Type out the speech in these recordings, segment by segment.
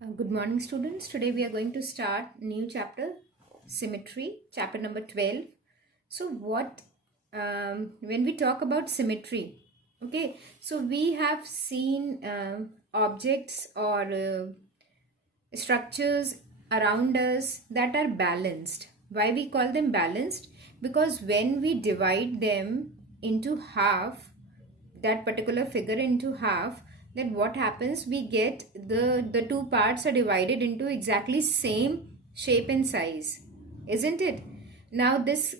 Good morning, students. Today we are going to start new chapter, symmetry, chapter number 12. So when we talk about symmetry, okay, so we have seen objects or structures around us that are balanced. Why we call them balanced? Because when we divide them into half, that particular figure into half, then what happens, we get the two parts are divided into exactly same shape and size, isn't it? Now this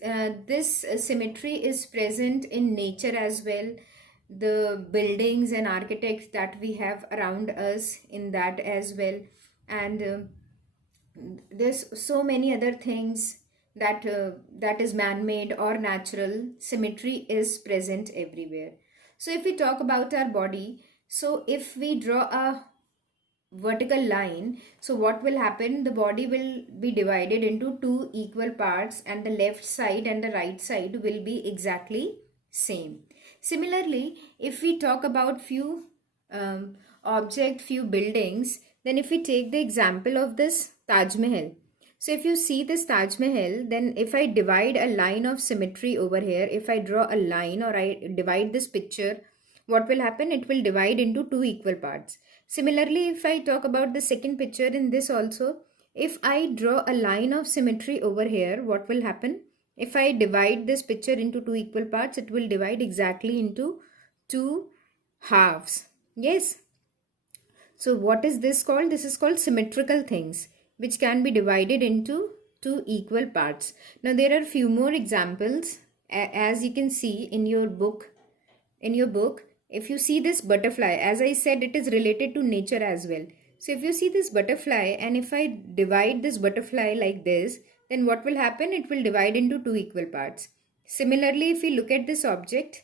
symmetry is present in nature as well. The buildings and architects that we have around us, in that as well. And there's so many other things that is man-made or natural. Symmetry is present everywhere. So if we talk about our body, so if we draw a vertical line, so what will happen, the body will be divided into two equal parts, and the left side and the right side will be exactly same. Similarly, if we talk about few few buildings, then if we take the example of this Taj Mahal, so if you see this Taj Mahal, then if I divide a line of symmetry over here, if I draw a line or I divide this picture, what will happen, it will divide into two equal parts. Similarly, if I talk about the second picture in this also, if I draw a line of symmetry over here, what will happen? If I divide this picture into two equal parts, it will divide exactly into two halves. Yes. So what is this called? This is called symmetrical things, which can be divided into two equal parts. Now there are few more examples, as you can see in your book. If you see this butterfly, as I said, it is related to nature as well. So if you see this butterfly, and if I divide this butterfly like this, then what will happen? It will divide into two equal parts. Similarly, if we look at this object,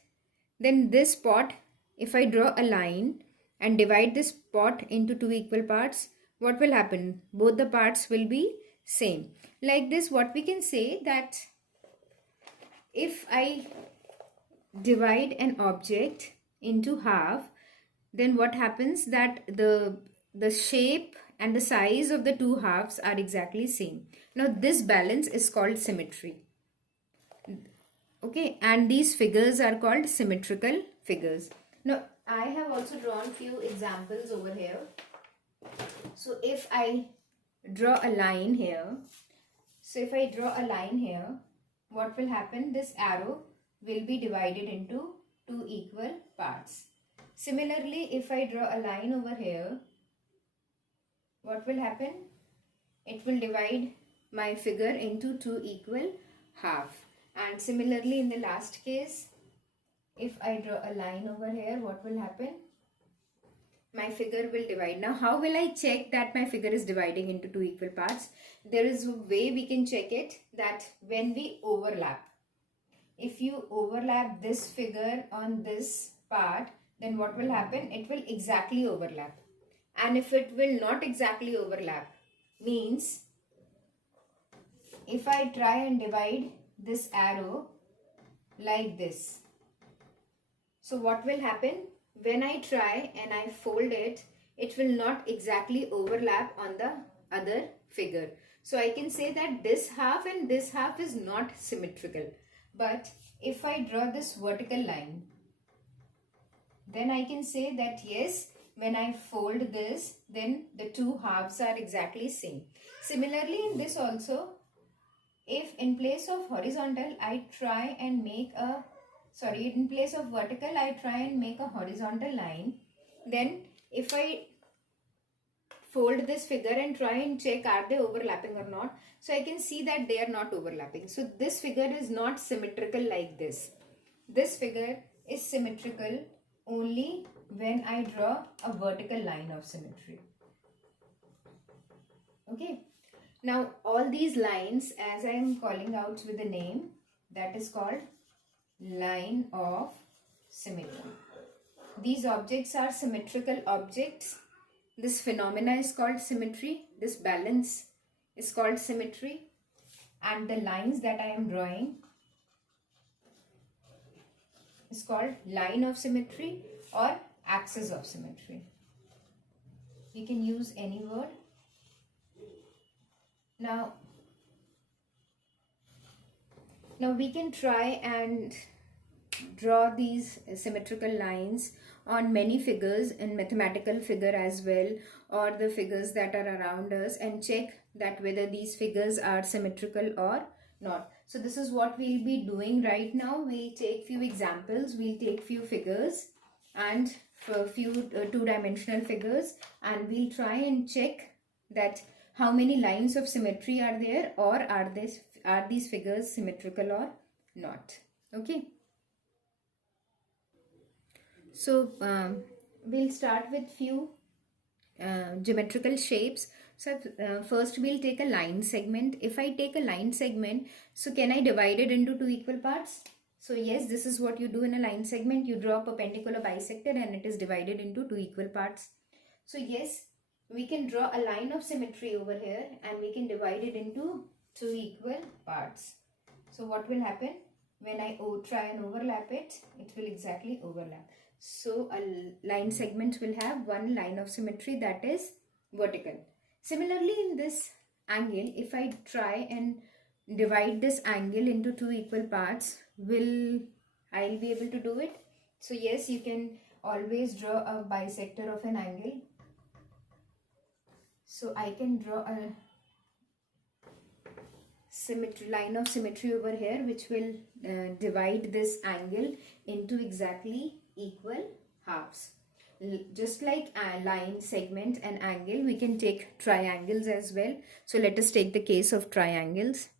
then this pot, if I draw a line and divide this pot into two equal parts, what will happen? Both the parts will be same. Like this, what we can say, that if I divide an object into half, then what happens, that the shape and the size of the two halves are exactly same. Now this balance is called symmetry. Okay, and these figures are called symmetrical figures. Now I have also drawn few examples over here. So if I draw a line here, what will happen? This arrow will be divided into two equal parts. Similarly, if I draw a line over here, what will happen? It will divide my figure into two equal half. And similarly, in the last case, if I draw a line over here, what will happen? My figure will divide. Now, how will I check that my figure is dividing into two equal parts? There is a way we can check it, that when we overlap. If you overlap this figure on this part, then what will happen? It will exactly overlap. And if it will not exactly overlap, means if I try and divide this arrow like this, so what will happen? When I try and I fold it, it will not exactly overlap on the other figure. So I can say that this half and this half is not symmetrical. But if I draw this vertical line, then I can say that yes, when I fold this, then the two halves are exactly same. Similarly, in this also, if in place of horizontal, I try and make a in place of vertical, I try and make a horizontal line, then if I fold this figure and try and check are they overlapping or not, so I can see that they are not overlapping. So this figure is not symmetrical like this. This figure is symmetrical only when I draw a vertical line of symmetry. Okay. Now all these lines, as I am calling out with a name, that is called line of symmetry. These objects are symmetrical objects. This phenomena is called symmetry. This balance is called symmetry. And the lines that I am drawing is called line of symmetry or axis of symmetry. You can use any word Now we can try and draw these symmetrical lines on many figures in mathematical figure as well, or the figures that are around us, and check that whether these figures are symmetrical or not. So this is what we'll be doing right now. We'll take few examples, we'll take few figures and for few two-dimensional figures, and we'll try and check that how many lines of symmetry are there, or are these figures symmetrical or not. Okay. So we'll start with few geometrical shapes. So first we'll take a line segment. If I take a line segment, so can I divide it into two equal parts? So yes, this is what you do in a line segment. You draw a perpendicular bisector and it is divided into two equal parts. So yes, we can draw a line of symmetry over here and we can divide it into two equal parts. So what will happen? When I try and overlap it, it will exactly overlap. So a line segment will have one line of symmetry, that is vertical. Similarly, in this angle, if I try and divide this angle into two equal parts, I'll be able to do it? So yes, you can always draw a bisector of an angle. So I can draw a line of symmetry over here, which will divide this angle into exactly equal halves. Just like a line, segment and angle, we can take triangles as well. So let us take the case of triangles.